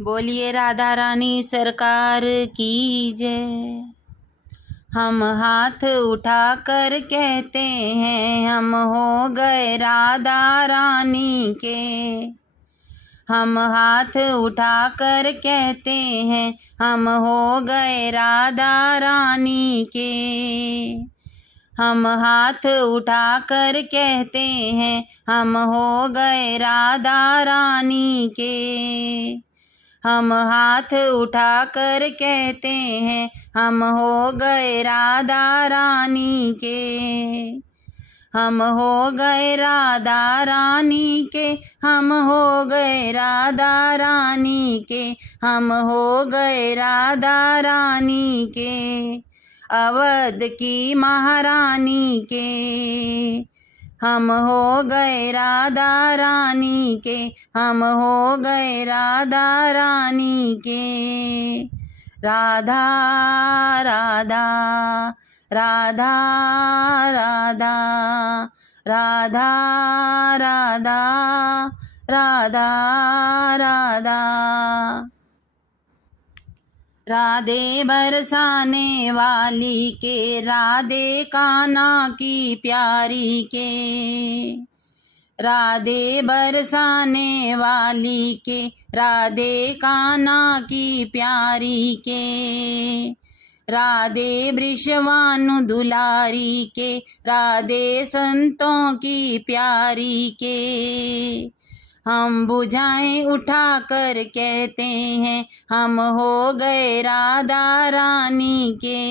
बोलिए राधा रानी सरकार की जय। हम हाथ उठा कर कहते हैं हम हो गए राधा रानी के। हम हाथ उठा कर कहते हैं हम हो गए राधा रानी के। हम हाथ उठा कर कहते हैं हम हो गए राधा रानी के। हम हाथ उठा कर कहते हैं हम हो गए राधा रानी के। हम हो गए राधा रानी के। हम हो गए राधा रानी के। हम हो गए राधा रानी के। अवध की महारानी के। हम हो गए राधा रानी के। हम हो गए राधा रानी के। राधा राधा राधा राधा राधा राधा राधा राधा। राधे बरसाने वाली के राधे कान्हा की प्यारी के। राधे बरसाने वाली के राधे कान्हा की प्यारी के। राधे वृषभानु दुलारी के राधे संतों की प्यारी के। हम बुझाएं उठा कर कहते हैं हम हो गए राधा रानी के।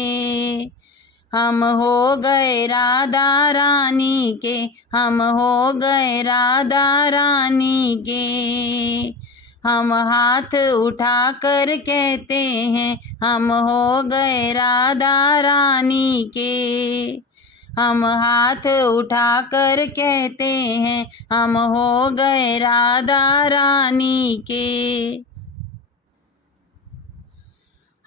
हम हो गए राधा रानी के। हम हो गए राधा रानी के। हम हाथ उठा कर कहते हैं हम हो गए राधा रानी के। हम हाथ उठा कर कहते हैं हम हो गए राधा रानी के।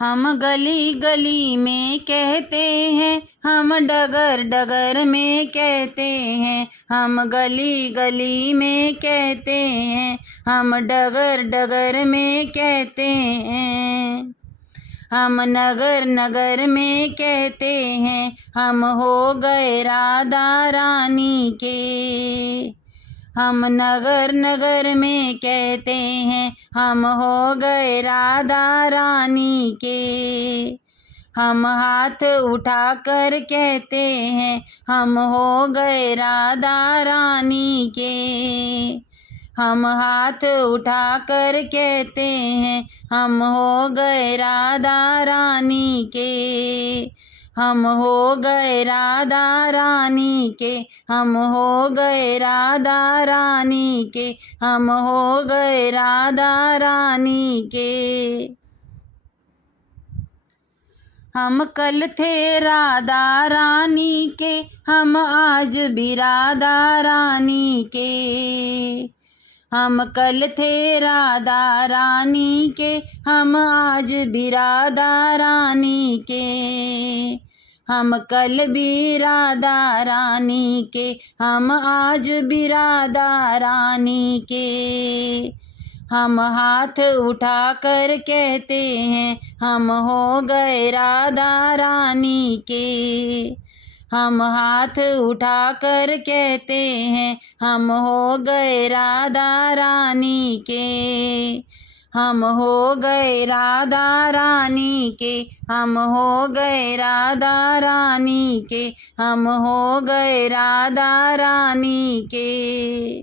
हम गली गली में कहते हैं हम डगर डगर में कहते हैं। हम गली गली में कहते हैं हम डगर डगर में कहते हैं। हम नगर नगर में कहते हैं हम हो गए राधा रानी के। हम नगर नगर में कहते हैं हम हो गए राधा रानी के। हम हाथ उठा कर कहते हैं हम हो गए राधा रानी के। हम हाथ उठा कर कहते हैं हम हो गए राधा रानी के। हम हो गए राधा रानी के। हम हो गए राधा रानी के। हम हो गए राधा रानी के। हम कल थे राधा रानी के। हम आज भी राधा रानी के। हम कल थे राधा रानी के। हम आज भी राधा रानी के। हम कल भी राधा रानी के। हम आज भी राधा रानी के। हम हाथ उठा कर कहते हैं हम हो गए राधा रानी के। हम हाथ उठा कर कहते हैं हम हो गए राधा रानी के। हम हो गए राधा रानी के। हम हो गए राधा रानी के। हम हो गए राधा रानी के।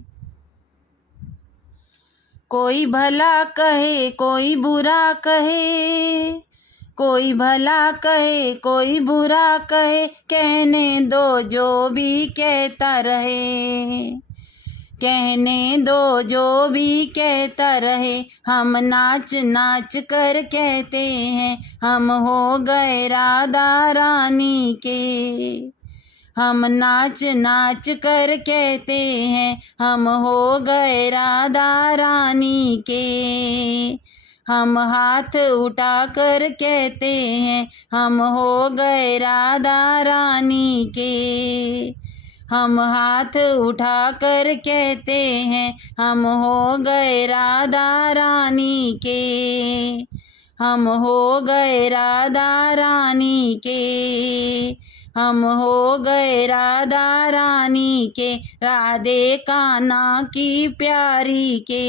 कोई भला कहे कोई बुरा कहे। कोई भला कहे कोई बुरा कहे कहने दो जो भी कहता रहे। कहने दो जो भी कहता रहे। हम नाच नाच कर कहते हैं हम हो गए राधा रानी के। हम नाच नाच कर कहते हैं हम हो गए राधा रानी के। हम हाथ उठा कर कहते हैं हम हो गए राधा रानी के। हम हाथ उठाकर कहते हैं हम हो गए राधा रानी के, हम हो गए राधा रानी के, हम हो गए राधा रानी के, राधे कान्हा की प्यारी के,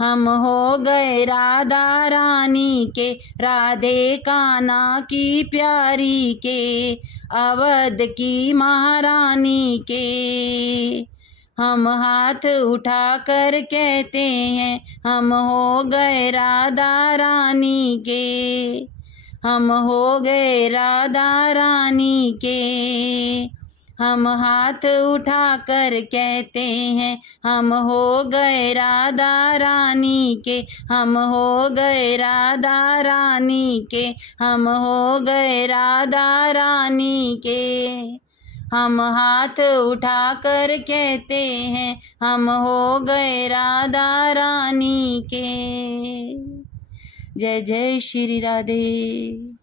हम हो गए राधा रानी के, राधे कान्हा की प्यारी के, अवध की महारानी के। हम हाथ उठाकर कहते हैं हम हो गए राधा रानी के, हम हो गए राधा रानी के। हम हाथ उठाकर कहते हैं हम हो गए राधा रानी के, हम हो गए राधा रानी के, हम हो गए राधा रानी के। हम हाथ उठाकर कहते हैं हम हो गए राधा रानी के। जय जय श्री राधे।